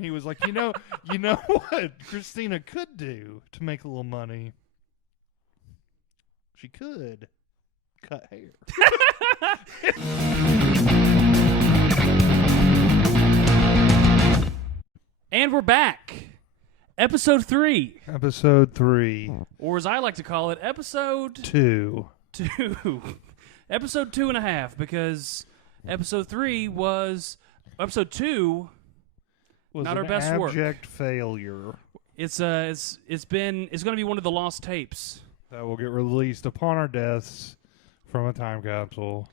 And he was like, you know what Christina could do to make a little money? She could cut hair. And we're back. Episode 3. Episode 3. Or as I like to call it, episode 2. 2. Episode 2.5, because episode 3 was... Episode 2... Was not an our best work. abject failure. It's going to be one of the lost tapes. That will get released upon our deaths from a time capsule.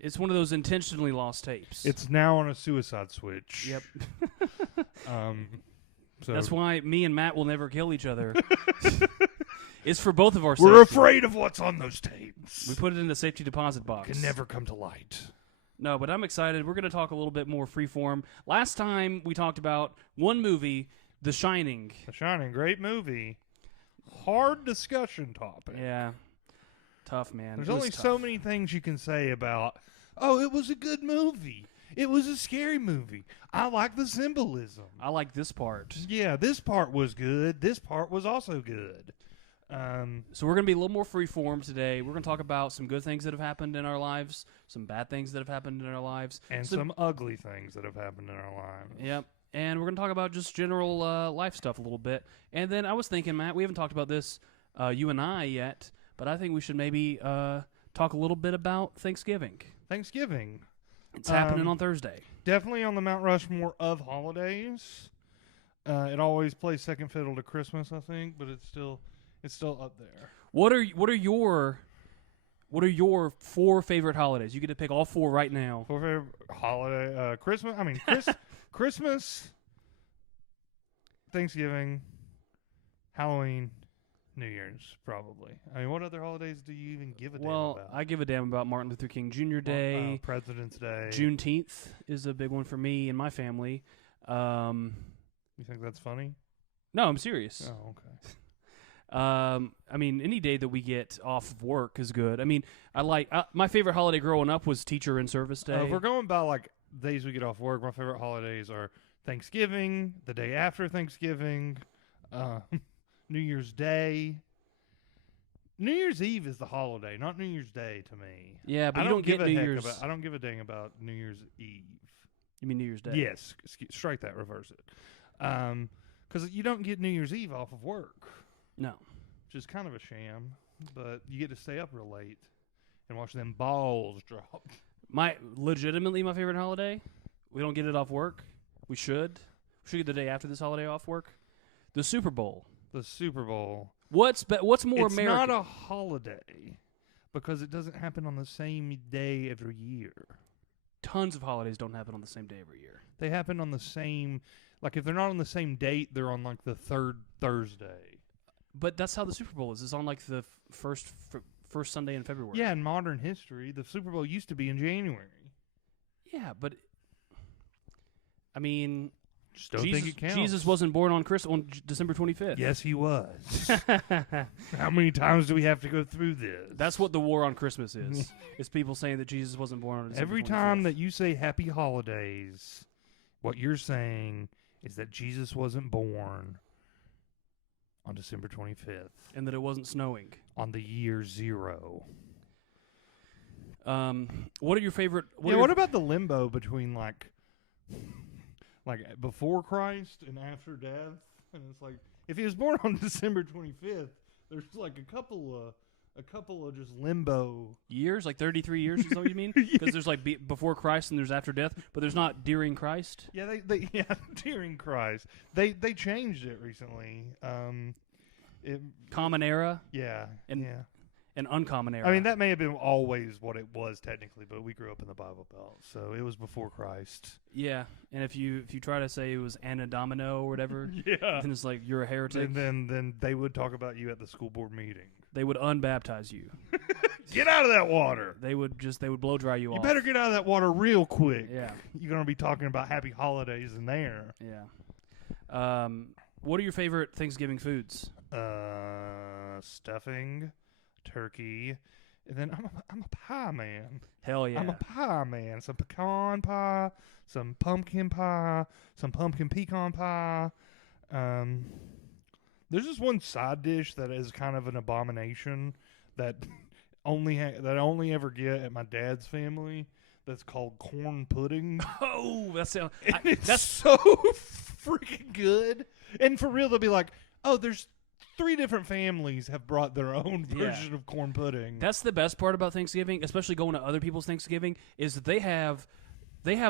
It's one of those intentionally lost tapes. It's now on a suicide switch. Yep. So That's why me and Matt will never kill each other. It's for both of our we're safety. afraid of what's on those tapes. We put it in the safety deposit box. Can never come to light. No, but I'm excited. We're going to talk a little bit more freeform. Last time we talked about one movie, The Shining. The Shining, great movie. Hard discussion topic. Yeah. Tough, man. There's It was only tough. so many things you can say about, oh, it was a good movie. It was a scary movie. I like the symbolism. I like this part. Yeah, this part was good. This part was also good. So we're going to be a little more freeform today. We're going to talk about some good things that have happened in our lives, some bad things that have happened in our lives. And some ugly things that have happened in our lives. Yep. And we're going to talk about just general life stuff a little bit. And then I was thinking, Matt, we haven't talked about this, you and I, yet, but I think we should maybe talk a little bit about Thanksgiving. Thanksgiving. It's happening on Thursday. Definitely on the Mount Rushmore of holidays. It always plays second fiddle to Christmas, I think, but it's still up there. What are your 4 favorite holidays? You get to pick all 4 right now. 4 favorite holiday, Christmas. I mean, Christmas, Thanksgiving, Halloween, New Year's, probably. I mean, what other holidays do you even give a damn about? Well, I give a damn about Martin Luther King Jr. Day. President's Day. Juneteenth is a big one for me and my family. You think that's funny? No, I'm serious. Oh, okay. I mean, any day that we get off of work is good. I mean, I like my favorite holiday growing up was Teacher in Service Day. If we're going by like days we get off work, my favorite holidays are Thanksgiving, the day after Thanksgiving, New Year's Day. New Year's Eve is the holiday, not New Year's Day to me. Yeah, but I you don't get give a New heck Year's. I don't give a dang about New Year's Eve. You mean New Year's Day? Yes, strike that, reverse it. Because you don't get New Year's Eve off of work. No. Which is kind of a sham, but you get to stay up real late and watch them balls drop. Legitimately my favorite holiday. We don't get it off work. We should. We should get the day after this holiday off work. The Super Bowl. The Super Bowl. What's more it's American? It's not a holiday because it doesn't happen on the same day every year. Tons of holidays don't happen on the same day every year. They happen on the same, like if they're not on the same date, they're on like the third Thursday. But that's how the Super Bowl is. It's on like the first Sunday in February. Yeah, in modern history, the Super Bowl used to be in January. Yeah, but I mean, Just don't think it counts. Jesus wasn't born on December 25th. Yes, he was. How many times do we have to go through this? That's what the war on Christmas is. It's people saying that Jesus wasn't born on December Every 25th. time that you say Happy Holidays, what you're saying is that Jesus wasn't born on December 25th. And that it wasn't snowing. On the year 0. What are your favorite... What about the limbo between like before Christ and after death? And it's like, if he was born on December 25th, there's like a couple of just limbo years, like 33 years. Is that what you mean? Because there's like before Christ and there's after death, but there's not during Christ. Yeah, they during Christ. They changed it recently. Common era. Yeah, and uncommon era. I mean, that may have been always what it was technically, but we grew up in the Bible Belt, so it was before Christ. Yeah, and if you try to say it was Anno Domino or whatever, yeah, then it's like you're a heretic. And then they would talk about you at the school board meeting. They would unbaptize you. Get out of that water. They would blow dry you off. You better get out of that water real quick. Yeah. You're going to be talking about happy holidays in there. Yeah. What are your favorite Thanksgiving foods? Stuffing, turkey, And then I'm a pie man. Hell yeah. I'm a pie man. Some pecan pie, some pumpkin pie, some pumpkin pecan pie. There's just one side dish that is kind of an abomination that that I only ever get at my dad's family. That's called corn pudding. Oh, That's so freaking good. And for real, they'll be like, "Oh, there's 3 different families have brought their own version of corn pudding." That's the best part about Thanksgiving, especially going to other people's Thanksgiving, is that they have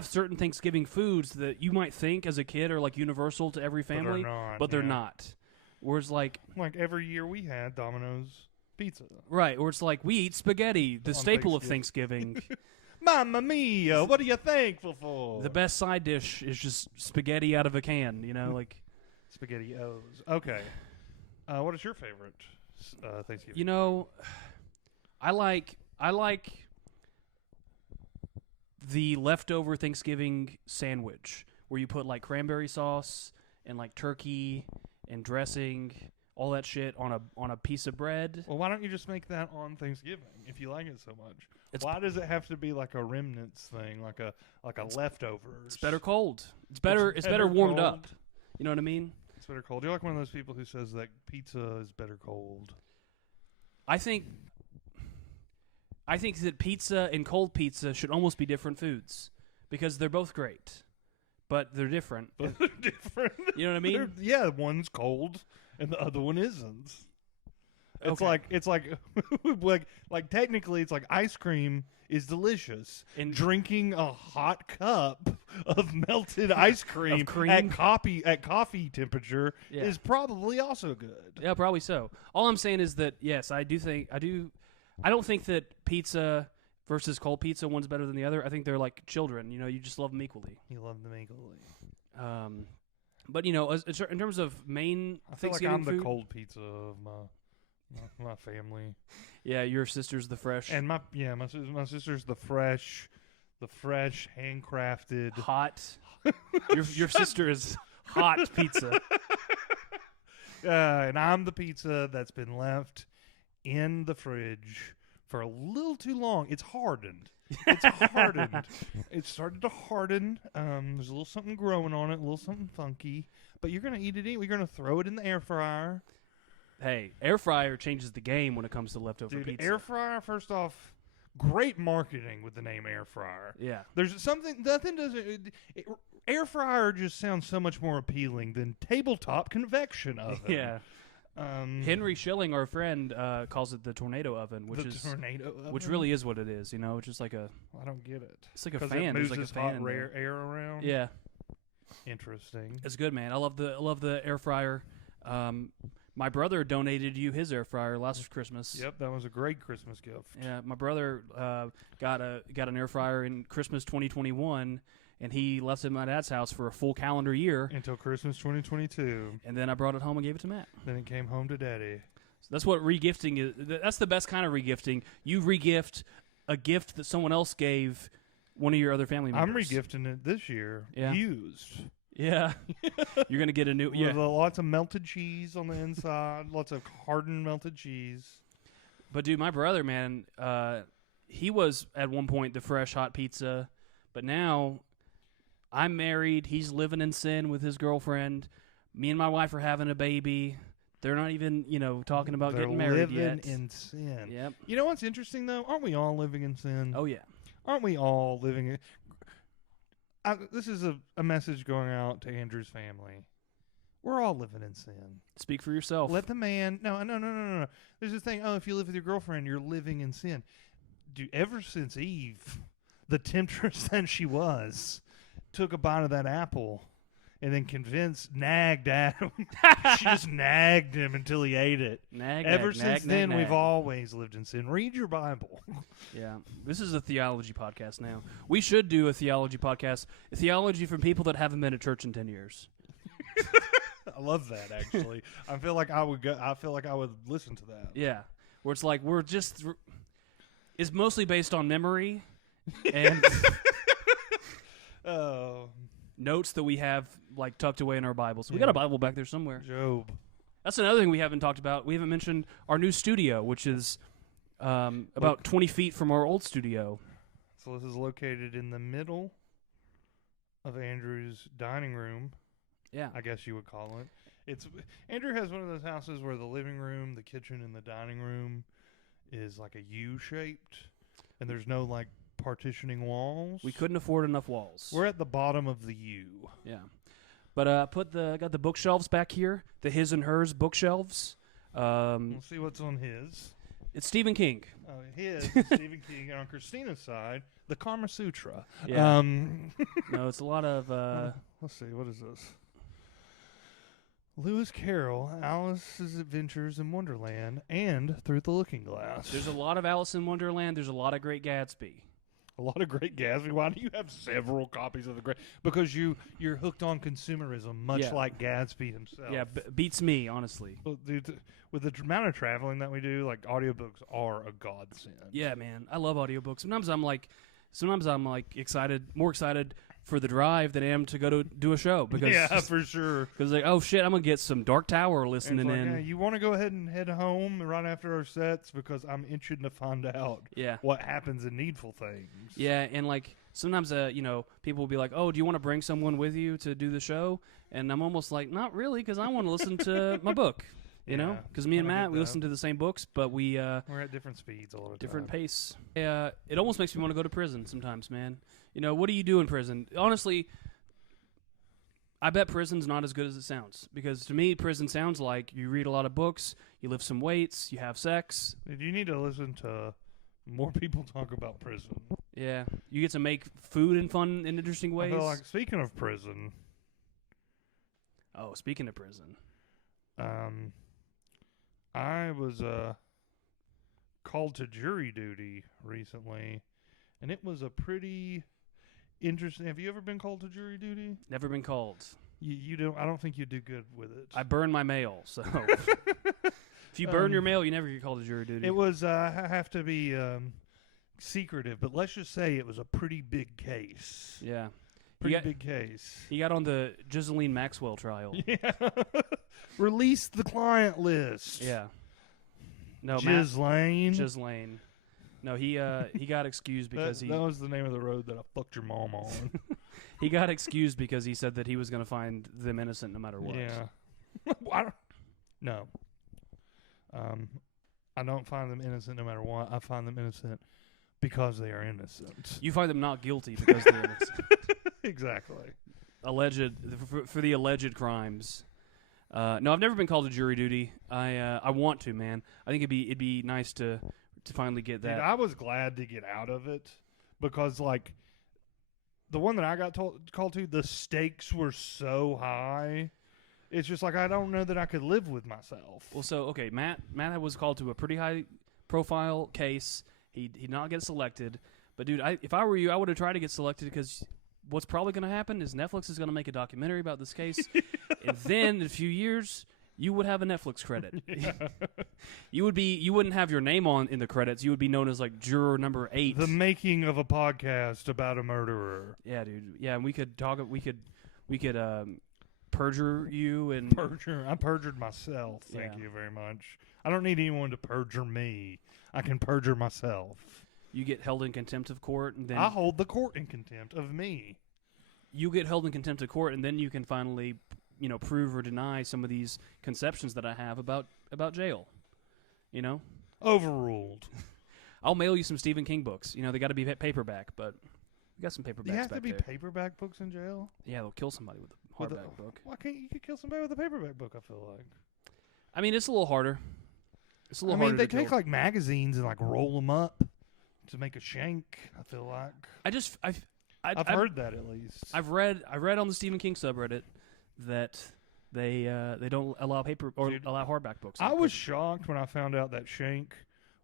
certain Thanksgiving foods that you might think as a kid are like universal to every family, but they're not. Whereas like every year we had Domino's pizza. Right, or it's like we eat spaghetti, the staple of Thanksgiving. Mamma mia, what are you thankful for? The best side dish is just spaghetti out of a can, like SpaghettiOs. Okay. What is your favorite Thanksgiving? I like the leftover Thanksgiving sandwich where you put like cranberry sauce and like turkey and dressing, all that shit on a piece of bread. Well, why don't you just make that on Thanksgiving if you like it so much? Why does it have to be like a remnants thing, like a leftovers? It's better cold. It's better warmed cold. up. You know what I mean? It's better cold. You're like one of those people who says that pizza is better cold. I think that pizza and cold pizza should almost be different foods because they're both great, but they're different. But they're different. You know what I mean? Yeah, one's cold and the other one isn't. It's like technically it's like ice cream is delicious, and drinking a hot cup of melted ice cream at coffee temperature is probably also good. Yeah, probably so. All I'm saying is that yes, I don't think that pizza versus cold pizza one's better than the other. I think they're like children. You just love them equally. You love them equally. But in terms of main Thanksgiving I'm food, the cold pizza of my family. Yeah, your sister's the fresh. And my sister's the fresh, handcrafted, hot. your sister is hot pizza. And I'm the pizza that's been left in the fridge for a little too long. It's hardened. It started to harden. There's a little something growing on it, a little something funky. But you're gonna eat it. We're gonna throw it in the air fryer. Hey, air fryer changes the game when it comes to leftover pizza. Air fryer, first off, great marketing with the name air fryer. Yeah. There's nothing doesn't. Air fryer just sounds so much more appealing than tabletop convection oven. Yeah. Henry Schilling, our friend, calls it the tornado oven, which really is what it is. It's just like a. I don't get it. It's like a fan. It moves like this a fan hot air around. Yeah. Interesting. It's good, man. I love the air fryer. My brother donated you his air fryer last Christmas. Yep, that was a great Christmas gift. Yeah, my brother got an air fryer in Christmas 2021, and he left it at my dad's house for a full calendar year until Christmas 2022. And then I brought it home and gave it to Matt. Then it came home to Daddy. So that's what regifting is. That's the best kind of regifting. You regift a gift that someone else gave one of your other family members. I'm regifting it this year. Yeah. Used. Yeah. You're going to get a new... With lots of melted cheese on the inside. Lots of hardened melted cheese. But, dude, my brother, man, he was at one point the fresh hot pizza. But now I'm married. He's living in sin with his girlfriend. Me and my wife are having a baby. They're not even, talking about getting married yet. They're living in sin. Yep. You know what's interesting, though? Aren't we all living in sin? Oh, yeah. Aren't we all living in... this is a message going out to Andrew's family. We're all living in sin. Speak for yourself. Let the man... No. There's this thing, if you live with your girlfriend, you're living in sin. Ever since Eve, the temptress that she was, took a bite of that apple and then nagged Adam. She just nagged him until he ate it. Ever since then, we've always lived in sin. Read your Bible. Yeah. This is a theology podcast now. We should do a theology podcast. A theology from people that haven't been to church in 10 years. I love that, actually. I feel like I would listen to that. Yeah. Where it's like it's mostly based on memory and notes that we have like tucked away in our Bibles. So we got a Bible back there somewhere. Job. That's another thing we haven't talked about. We haven't mentioned our new studio, which is about 20 feet from our old studio. So this is located in the middle of Andrew's dining room. Yeah. I guess you would call it. Andrew has one of those houses where the living room, the kitchen, and the dining room is like a U-shaped, and there's no like partitioning walls. We couldn't afford enough walls. We're at the bottom of the U. Yeah. But got the bookshelves back here, the his and hers bookshelves. We'll see what's on his. It's Stephen King. His Stephen King, and on Christina's side, the Kama Sutra. Yeah. No, it's a lot of. Let's see, what is this? Lewis Carroll, Alice's Adventures in Wonderland, and Through the Looking Glass. There's a lot of Alice in Wonderland. There's a lot of Great Gatsby. A lot of Great Gatsby. Why do you have several copies of the Great? Because you're hooked on consumerism, much like Gatsby himself. Yeah, beats me, honestly. Well, dude, with the amount of traveling that we do, like audiobooks are a godsend. Yeah, man, I love audiobooks. Sometimes I'm more excited for the drive than I am to go to do a show. Because yeah, for sure. Because like, oh shit, I'm gonna get some Dark Tower listening in. Yeah, you want to go ahead and head home right after our sets because I'm itching to find out what happens in Needful Things. Yeah, and like sometimes people will be like, oh, do you want to bring someone with you to do the show? And I'm almost like, not really, because I want to listen to my book. You know, because me and Matt, we listen to the same books, but we're at different speeds all the time. Different pace. Yeah, it almost makes me want to go to prison sometimes, man. You know, what do you do in prison? Honestly, I bet prison's not as good as it sounds. Because to me, prison sounds like you read a lot of books, you lift some weights, you have sex. You need to listen to more people talk about prison. Yeah, you get to make food in fun and interesting ways. I feel like, speaking of prison. Oh, speaking of prison. I was called to jury duty recently, and it was a pretty interesting. Have you ever been called to jury duty? Never been called. You don't. I don't think you do good with it. I burn my mail, so if you burn your mail, you never get called to jury duty. It was have to be secretive, but let's just say it was a pretty big case. Yeah, big case. He got on the Ghislaine Maxwell trial. Yeah. Release the client list. Yeah. No, Ghislaine. No, he got excused because that was the name of the road that I fucked your mom on. He got excused because he said that he was going to find them innocent no matter what. Yeah. No. I don't find them innocent no matter what. I find them innocent because they are innocent. You find them not guilty because they're innocent. Exactly. For the alleged crimes. No, I've never been called to jury duty. I want to, man. I think it'd be nice to finally get that. Dude, I was glad to get out of it because, like, the one that I got called to, the stakes were so high. It's just like I don't know that I could live with myself. Well, so okay, Matt was called to a pretty high profile case. He did not get selected, but dude, if I were you, I would have tried to get selected because what's probably going to happen is Netflix is going to make a documentary about this case, and then in a few years you would have a Netflix credit. Yeah. You wouldn't have your name in the credits. You would be known as like juror number 8. The making of a podcast about a murderer. Yeah, dude. Yeah, and we could perjure you and I perjured myself. Thank you very much. I don't need anyone to perjure me. I can perjure myself. You get held in contempt of court, and then I hold the court in contempt of me. You get held in contempt of court, and then you can finally, prove or deny some of these conceptions that I have about jail. You know, overruled. I'll mail you some Stephen King books. They got to be paperback, but we got some paperbacks. You have to be there. Paperback books in jail. Yeah, they'll kill somebody with a hardback book. Why can't you kill somebody with a paperback book? I feel like. I mean, it's a little harder. It's a little harder. They take like magazines and like roll them up to make a shank. I feel like. I've heard that at least. I read on the Stephen King subreddit that they don't allow paper or allow hardback books. I was shocked when I found out that shank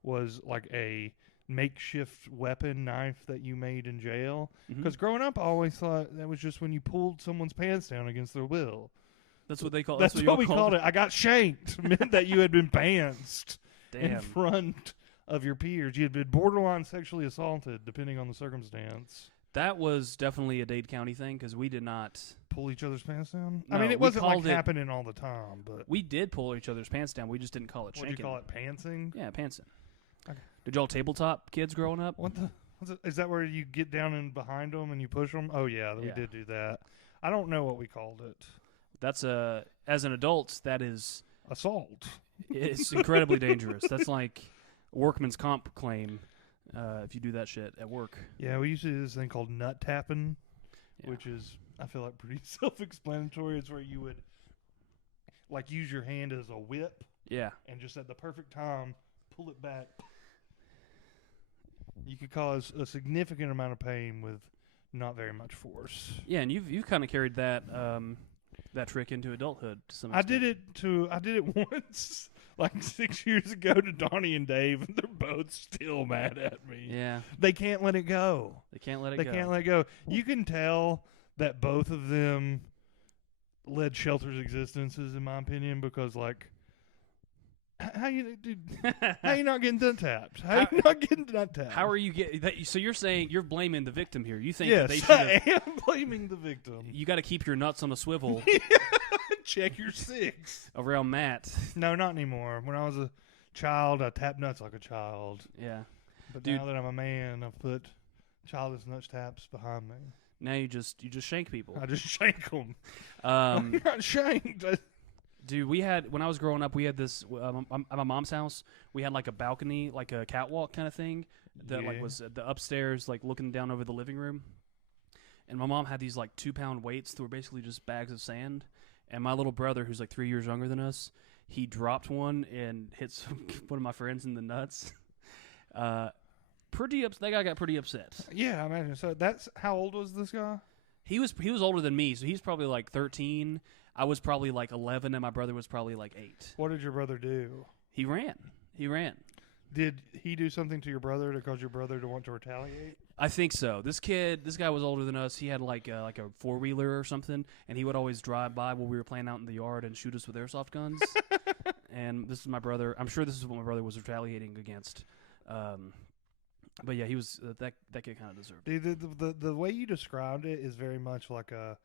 was like a makeshift weapon knife that you made in jail. Because growing up, I always thought that was just when you pulled someone's pants down against their will. That's what they call. That's what we called it. I got shanked. Meant that you had been pantsed in front of your peers. You had been borderline sexually assaulted, depending on the circumstance. That was definitely a Dade County thing because we did not pull each other's pants down. No, I mean, it wasn't like happening all the time, but we did pull each other's pants down. We just didn't call it shanking. What do you call it? Pantsing? Yeah, pantsing. Did y'all tabletop kids growing up? What the? Is that where you get down and behind them and you push them? Oh yeah, we did do that. I don't know what we called it. That's as an adult, that is assault. It's incredibly dangerous. That's like a workman's comp claim if you do that shit at work. Yeah, we used to do this thing called nut tapping, which is, I feel like, pretty self-explanatory. It's where you would like use your hand as a whip. Yeah. And just at the perfect time, pull it back. You could cause a significant amount of pain with not very much force. Yeah, and you've kind of carried that that trick into adulthood to some extent. I did it once, like 6 years ago, to Donnie and Dave, and they're both still mad at me. Yeah. They can't let it go. They can't let it go. You can tell that both of them led shelters' existences, in my opinion, because like. How you not getting nut tapped? How you not getting nut tapped? How are you getting that? So you're saying you're blaming the victim here? You think yes, that they should I am blaming the victim. You got to keep your nuts on a swivel. Check your six around Matt. No, not anymore. When I was a child, I tapped nuts like a child. Yeah, but now that I'm a man, I've put childish nut taps behind me. Now you just shank people. I just shank them. You're not shanked. Dude, when I was growing up, we had this at my mom's house. We had like a balcony, like a catwalk kind of thing that like was the upstairs, like looking down over the living room. And my mom had these like 2-pound weights that were basically just bags of sand. And my little brother, who's like 3 years younger than us, he dropped one and hit one of my friends in the nuts. That guy got pretty upset. Yeah, I imagine. So that's how old was this guy? He was older than me, so he's probably like 13. I was probably like 11, and my brother was probably like 8. What did your brother do? He ran. Did he do something to your brother to cause your brother to want to retaliate? I think so. This guy was older than us. He had like a 4-wheeler or something, and he would always drive by while we were playing out in the yard and shoot us with airsoft guns. And this is my brother. I'm sure this is what my brother was retaliating against. But yeah, he was that kid kind of deserved it. Dude, the way you described it is very much like a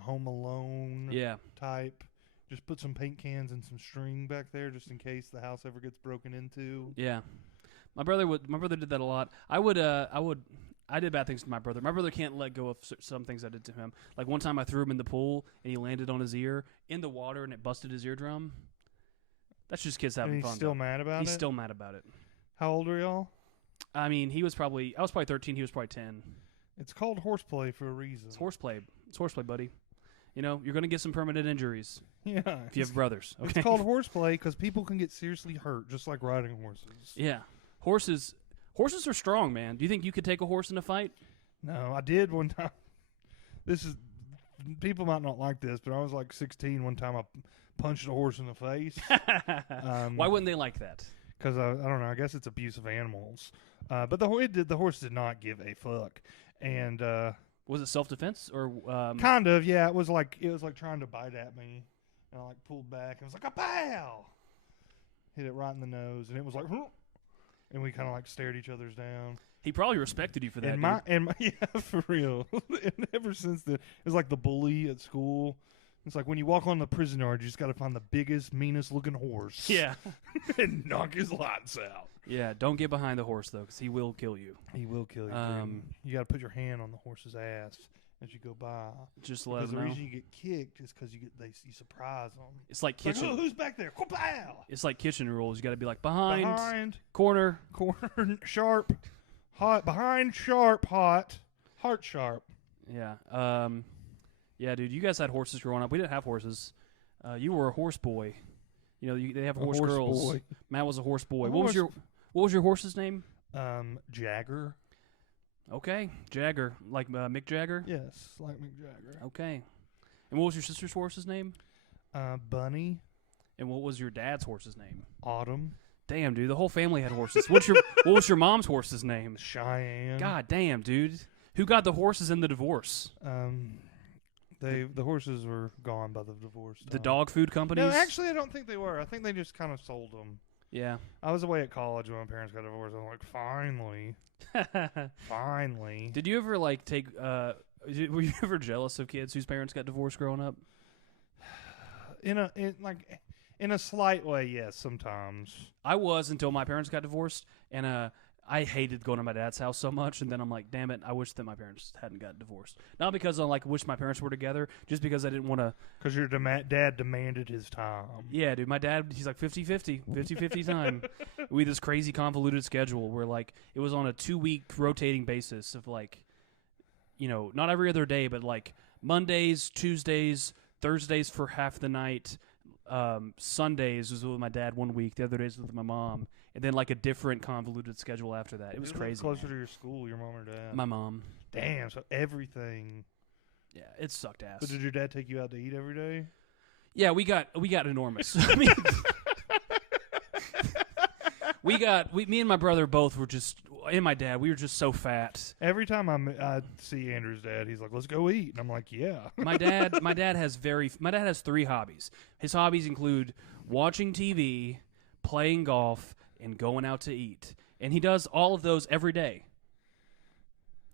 Home Alone type. Just put some paint cans and some string back there just in case the house ever gets broken into. Yeah. My brother did that a lot. I did bad things to my brother. My brother can't let go of some things I did to him. Like one time I threw him in the pool and he landed on his ear in the water and it busted his eardrum. That's just kids having fun. He's still mad about it? He's still mad about it. How old are y'all? I mean, I was probably 13, he was probably 10. It's called horseplay for a reason. It's horseplay. It's horseplay, buddy. You know, you're going to get some permanent injuries. Yeah. If you have brothers. Okay? It's called horseplay because people can get seriously hurt, just like riding horses. Yeah. Horses are strong, man. Do you think you could take a horse in a fight? No, I did one time. People might not like this, but I was like 16 one time. I punched a horse in the face. Why wouldn't they like that? Because I don't know. I guess it's abuse of animals. But the horse did not give a fuck. And was it self-defense or kind of? Yeah, it was like trying to bite at me, and I like pulled back. And it was like a pow, hit it right in the nose, and it was like, and we kind of like stared each other's down. He probably respected you for that. Yeah, for real. And ever since then, it was like the bully at school. It's like when you walk on the prison yard, you just got to find the biggest, meanest looking horse. Yeah. And knock his lights out. Yeah, don't get behind the horse, though, because he will kill you. He will kill you. You got to put your hand on the horse's ass as you go by. Just let him know. The reason you get kicked is because you surprise them. It's like kitchen. Like, who's back there? Pow! It's like kitchen rules. You got to be like behind, corner, sharp, hot, behind, sharp, hot, heart sharp. Yeah. Yeah, dude, you guys had horses growing up. We didn't have horses. You were a horse boy. You know, they have horse girls. Boy. Matt was a horse boy. What was your horse's name? Jagger. Okay, Jagger, like Mick Jagger. Yes, like Mick Jagger. Okay. And what was your sister's horse's name? Bunny. And what was your dad's horse's name? Autumn. Damn, dude, the whole family had horses. What was your mom's horse's name? Cheyenne. God damn, dude. Who got the horses in the divorce? The horses were gone by the divorce time. The dog food companies? No, actually, I don't think they were. I think they just kind of sold them. Yeah. I was away at college when my parents got divorced. I'm like, finally. Finally. Did you ever, like, were you ever jealous of kids whose parents got divorced growing up? In a slight way, yes, sometimes. I was until my parents got divorced, and I hated going to my dad's house so much. And then I'm like, damn it, I wish that my parents hadn't gotten divorced. Not because I wish my parents were together, just because I didn't want to. Because your dad demanded his time. Yeah, dude, my dad, he's like 50-50 time. We had this crazy convoluted schedule where it was on a 2-week rotating basis of not every other day, but Mondays, Tuesdays, Thursdays for half the night. Sundays was with my dad 1 week. The other days was with my mom, and then a different convoluted schedule after that. It was crazy. Closer to your school, your mom or dad? My mom. Damn. So everything. Yeah, it sucked ass. So did your dad take you out to eat every day? Yeah, we got enormous. I mean, me and my brother both were just, and my dad, we were just so fat. Every time I see Andrew's dad, he's like, "Let's go eat," and I'm like, "Yeah." My dad has 3 hobbies. His hobbies include watching TV, playing golf, and going out to eat. And he does all of those every day.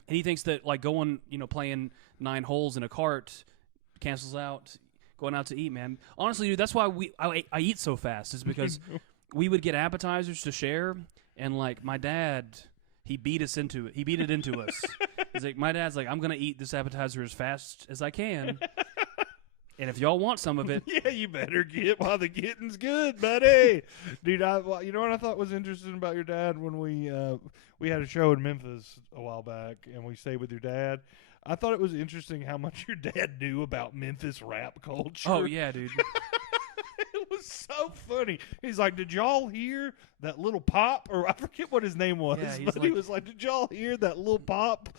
And he thinks that going, playing 9 holes in a cart cancels out going out to eat, man. Honestly, dude, that's why I eat so fast, is because we would get appetizers to share, and my dad, he beat it into us. He's like, my dad's like, I'm gonna eat this appetizer as fast as I can, and if y'all want some of it, yeah, you better get while the getting's good, buddy. Dude, you know what I thought was interesting about your dad when we had a show in Memphis a while back, and we stayed with your dad. I thought it was interesting how much your dad knew about Memphis rap culture. Oh yeah, dude. It was so funny. He's like, "Did y'all hear that little pop?" Or I forget what his name was, Yeah, but he was like, "Did y'all hear that little pop?"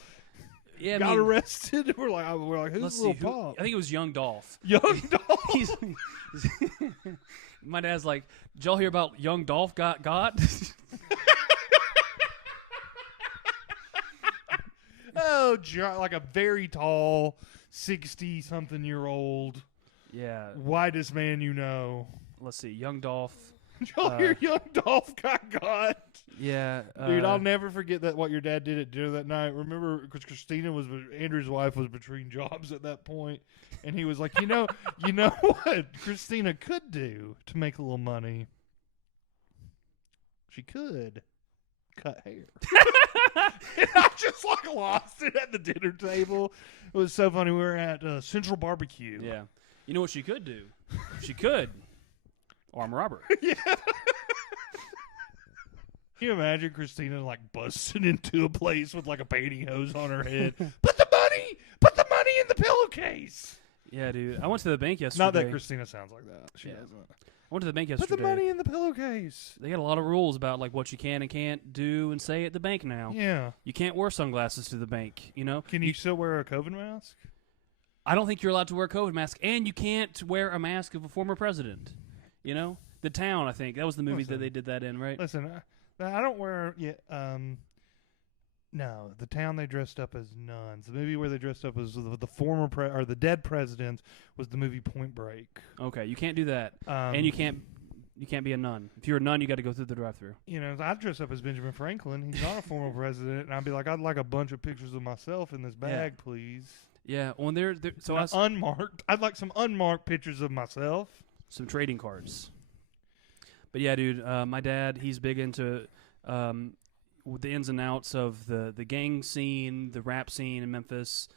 Yeah, got arrested. We're like, "Who's Lil Pop?" Pop?" I think it was Young Dolph. Young Dolph. My dad's like, "Did y'all hear about Young Dolph got?" Oh, like a very tall, 60-something-year-old, yeah, whitest man you know. Let's see, Young Dolph. Did y'all hear Young Dolph got? Yeah, dude, I'll never forget what your dad did at dinner that night. Remember, because Andrew's wife was between jobs at that point, and he was like, you know what Christina could do to make a little money? She could cut hair. And I just lost it at the dinner table. It was so funny. We were at Central Barbecue. Yeah, you know what she could do? She could armed robbery. Yeah. Can you imagine Christina busting into a place with a pantyhose on her head? Put the money in the pillowcase. Yeah, dude. I went to the bank yesterday. Not that Christina sounds like that. She doesn't. I went to the bank yesterday. Put the money in the pillowcase. They got a lot of rules about what you can and can't do and say at the bank now. Yeah. You can't wear sunglasses to the bank, Can you still wear a COVID mask? I don't think you're allowed to wear a COVID mask, and you can't wear a mask of a former president. The Town, I think. That was the movie that they did that in, right? Listen, I don't wear no, The Town they dressed up as nuns. The movie where they dressed up as the former or the dead president was the movie Point Break. Okay, you can't do that, and you can't be a nun. If you're a nun, you got to go through the drive-through. I'd dress up as Benjamin Franklin. He's not a former president, and I'd be like, I'd like a bunch of pictures of myself in this bag, please. Yeah, when they're so unmarked. I'd like some unmarked pictures of myself. Some trading cards. But yeah, dude, my dad, he's big into the ins and outs of the gang scene, the rap scene in Memphis.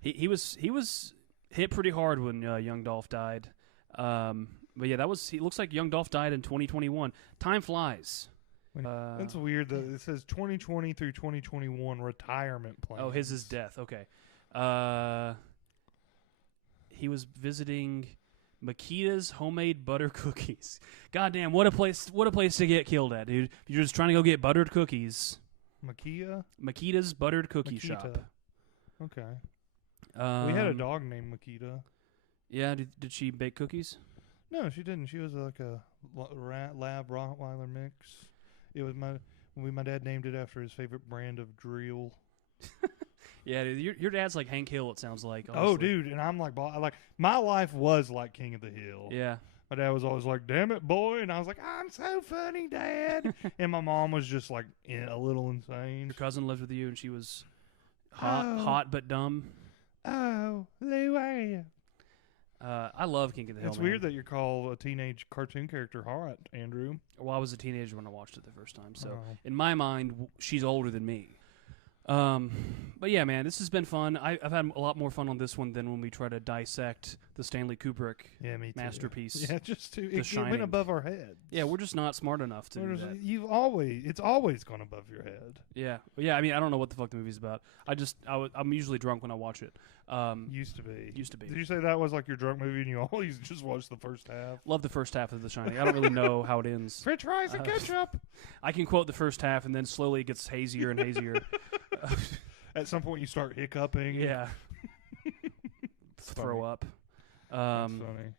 He was hit pretty hard when Young Dolph died. But yeah, he looks like Young Dolph died in 2021. Time flies. That's weird that it says 2020 through 2021 retirement plan. Oh, his is death. Okay. He was visiting Makita's homemade butter cookies. Goddamn, what a place to get killed at, dude. If you're just trying to go get buttered cookies. Makita's buttered cookie shop. Okay. We had a dog named Makita. Yeah, did she bake cookies? No, she didn't. She was like a lab Rottweiler mix. It was my dad named it after his favorite brand of drill. Yeah, dude, your dad's like Hank Hill, it sounds like. Honestly. Oh, dude, and I'm like my life was like King of the Hill. Yeah. My dad was always like, "Damn it, boy," and I was like, "I'm so funny, Dad." And my mom was just like a little insane. Your cousin lived with you, and she was hot but dumb. Oh, Luann. I love King of the Hill. It's weird that you call a teenage cartoon character hot, Andrew. Well, I was a teenager when I watched it the first time, so Oh. in my mind, she's older than me. But yeah, man, this has been fun. I've had a lot more fun on this one than when we try to dissect the Stanley Kubrick Yeah, me too. masterpiece. Yeah, just to The it Shining. went above our heads. Yeah, we're just not smart enough to do that. It's always gone above your head. Yeah, I mean, I don't know what the fuck the movie's about. I'm usually drunk when I watch it. Used to be. Used to Did be. you say that was like your drunk movie and you always just watched the first half? Love the first half of The Shining. I don't really know how it ends. French fries and ketchup. I can quote the first half, and then slowly it gets hazier and hazier. At some point, you start hiccuping. Yeah. It's Throw funny. up. That's funny.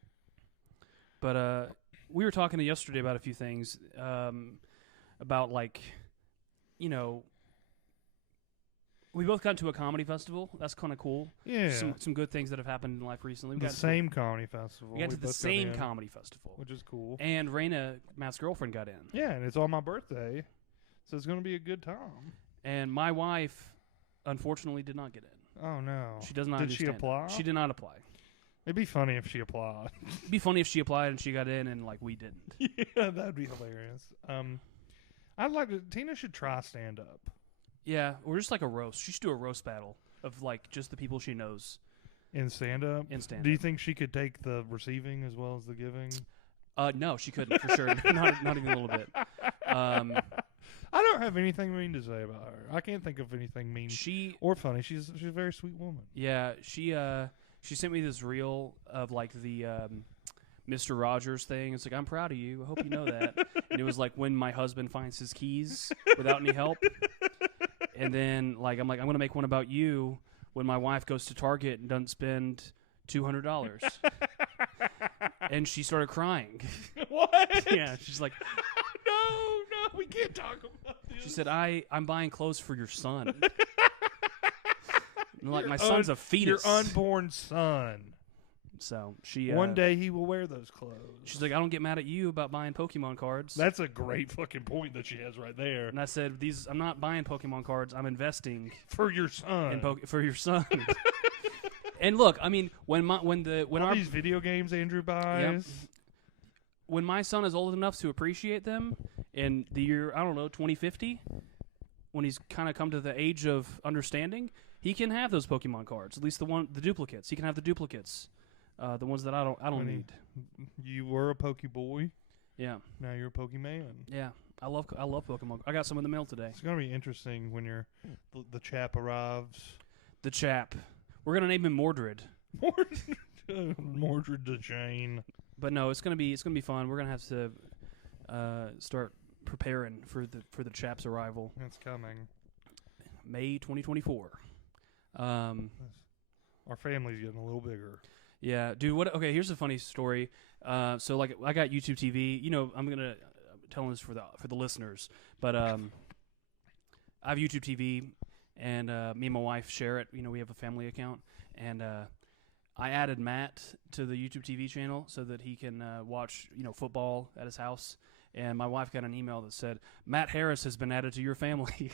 But we were talking yesterday about a few things. About like, you know, we both got to a comedy festival. That's kind of cool. Yeah. Some good things that have happened in life recently. The same comedy festival. We got to the both same in, comedy festival. which is cool. And Raina, Matt's girlfriend, got in. Yeah, and it's on my birthday, so it's going to be a good time. And my wife, unfortunately, did not get in. Oh no. She does not. Did do she stand-up. apply? She did not apply. It'd be funny if she applied. It'd be funny if she applied and she got in, and like we didn't. Yeah, that'd be hilarious. I'd like to. Tina should try stand up. Yeah, or just like a roast. She should do a roast battle of like just the people she knows In stand up? in stand-up. Do you think she could take the receiving as well as the giving? No, she couldn't for sure. not even a little bit. I don't have anything mean to say about her. I can't think of anything mean She or funny. She's a very sweet woman. Yeah, she sent me this reel of like the Mr. Rogers thing. It's like, I'm proud of you. I hope you know that. And it was like when my husband finds his keys without any help. And then like I'm gonna make one about you when my wife goes to Target and doesn't spend $200. And she started crying. What? Yeah, she's like, No, we can't talk about this. she said, I'm buying clothes for your son. And like, Your my son's a fetus. Your unborn son. So she One day he will wear those clothes. she's like, I don't get mad at you about buying Pokemon cards. That's a great fucking point that she has right there. And I said, I'm not buying Pokemon cards. I'm investing For your son. for your son. And look, I mean, when All our these video games Andrew buys. when my son is old enough to appreciate them in the year, I don't know, 2050, when he's kind of come to the age of understanding, he can have those Pokemon cards. At least the duplicates. He can have the duplicates. The ones that I don't need. You were a Pokeboy. Yeah. Now you're a Pokemon. Yeah. I love Pokemon. I got some in the mail today. It's gonna be interesting when the chap arrives. The chap. We're gonna name him Mordred. Mordred the Jane. But no, it's gonna be fun. We're gonna have to start preparing for the chap's arrival. It's coming. May 2024. Our family's getting a little bigger. Yeah, dude. Okay, here's a funny story. So like, I got YouTube TV. You know, I'm telling this for the listeners, but I have YouTube TV, and me and my wife share it. You know, we have a family account, and I added Matt to the YouTube TV channel so that he can watch football at his house. And my wife got an email that said, Matt Harris has been added to your family.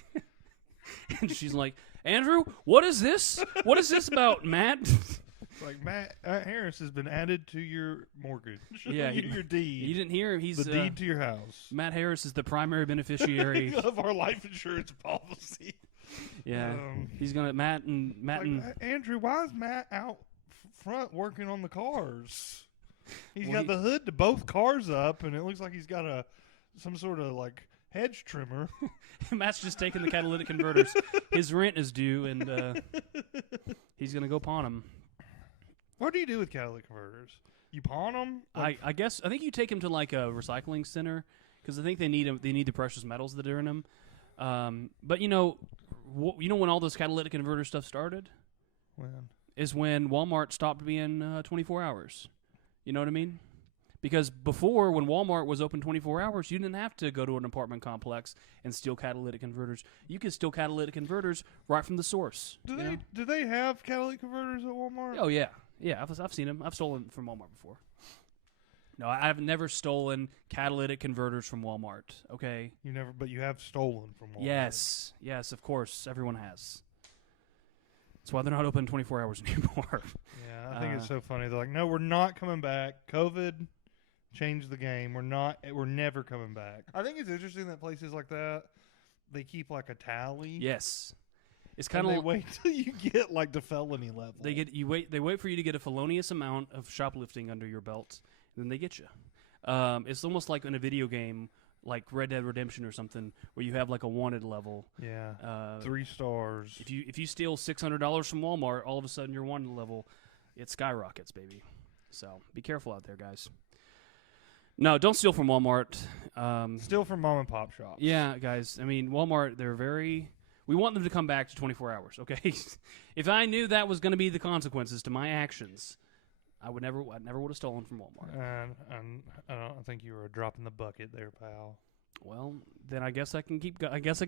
And she's like, Andrew, what is this? What is this about, Matt? Like Matt Harris has been added to your mortgage. Yeah, your deed. You didn't hear? He's the deed to your house. Matt Harris is the primary beneficiary of our life insurance policy. Yeah, he's gonna Matt and Andrew. Why is Matt out front working on the cars? He's Well, got the hood to both cars up, and it looks like he's got some sort of like hedge trimmer. Matt's just taking the catalytic converters. His rent is due, and he's gonna go pawn them. What do you do with catalytic converters? You pawn them? I guess I think you take them to like a recycling center because I think they need 'em, they need the precious metals that are in them. But you know when all this catalytic converter stuff started? When? Is when Walmart stopped being 24 hours. You know what I mean? Because before, when Walmart was open 24 hours, you didn't have to go to an apartment complex and steal catalytic converters. You could steal catalytic converters right from the source. Do they have catalytic converters at Walmart? Oh yeah, yeah. I've seen them. I've stolen from Walmart before. No, I've never stolen catalytic converters from Walmart. Okay. But you have stolen from Walmart. Yes, of course, everyone has. That's why they're not open 24 hours anymore. Yeah, I think it's so funny. They're like, no, we're not coming back. COVID changed the game. We're never coming back. I think it's interesting that places like that, they keep like a tally. Yes. It's kind They of wait till you get like the felony level. They wait for you to get a felonious amount of shoplifting under your belt, and then they get you. It's almost like in a video game, like Red Dead Redemption or something, where you have like a wanted level. Yeah. 3 stars. If you steal $600 from Walmart, all of a sudden your wanted level, it skyrockets, baby. So be careful out there, guys. No, don't steal from Walmart. Steal from mom and pop shops. Yeah, guys. I mean, Walmart, we want them to come back to 24 hours, okay? If I knew that was going to be the consequences to my actions, I never would have stolen from Walmart. And I don't think you were dropping the bucket there, pal. Well, then I guess I can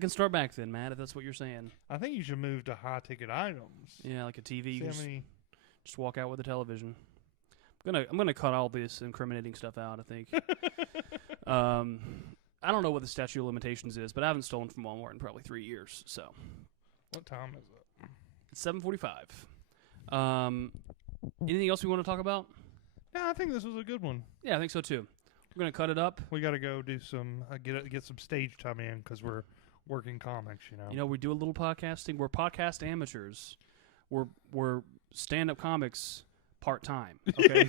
start back then, Matt, if that's what you're saying. I think you should move to high-ticket items. Yeah, like a TV. You See, just walk out with a television. I'm gonna cut all this incriminating stuff out, I think. I don't know what the statute of limitations is, but I haven't stolen from Walmart in probably 3 years. So, what time is it? It's 7:45. Anything else we want to talk about? No, I think this was a good one. Yeah, I think so too. We're gonna cut it up. We got to go do some get some stage time in because we're working comics. You know, we do a little podcasting. We're podcast amateurs. We're stand-up comics part-time. Okay.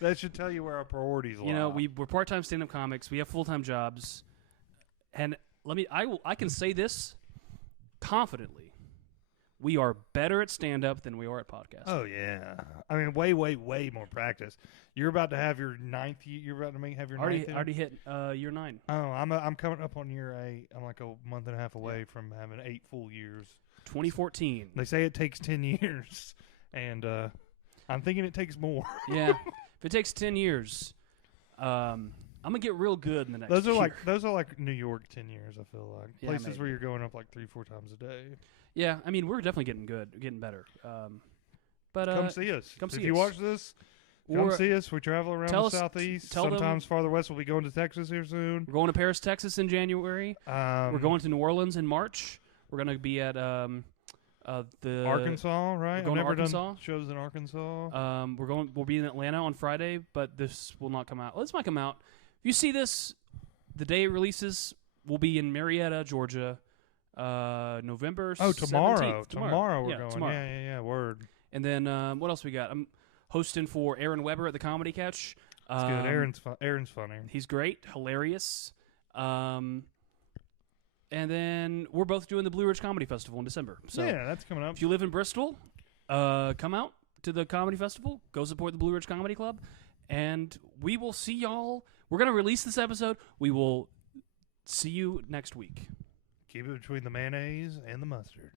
That should tell you where our priorities lie. You know, we're part-time stand-up comics. We have full-time jobs, and I can say this confidently: we are better at stand-up than we are at podcasting. Oh yeah, I mean, way more practice. You're about to have your 9th. You're about to have your already hit year 9. Oh, I'm coming up on year 8. I'm like a month and a half away from having 8 full years. 2014. They say it takes 10 years, and I'm thinking it takes more. Yeah. If it takes 10 years, I'm gonna get real good in the next. Those are like New York 10 years. I feel like places maybe. where you're going up like 3-4 times a day. Yeah, I mean we're definitely getting better. But come see us. If you watch this, come see us. We travel around the southeast. Sometimes farther west. We'll be going to Texas here soon. We're going to Paris, Texas in January. We're going to New Orleans in March. We're gonna be at the Arkansas, right? We're going I've never to Arkansas. done shows in Arkansas. We'll be in Atlanta on Friday, but this will not come out. Well, this might come out. If you see this, the day it releases, we'll be in Marietta, Georgia, November. Tomorrow. 17th. Tomorrow we're going. Tomorrow. Yeah. Word. And then what else we got? I'm hosting for Aaron Weber at the Comedy Catch. That's good. Aaron's funny. He's great, hilarious. And then we're both doing the Blue Ridge Comedy Festival in December. So yeah, that's coming up. If you live in Bristol, come out to the comedy festival. Go support the Blue Ridge Comedy Club, and we will see y'all. We're gonna release this episode. We will see you next week. Keep it between the mayonnaise and the mustard.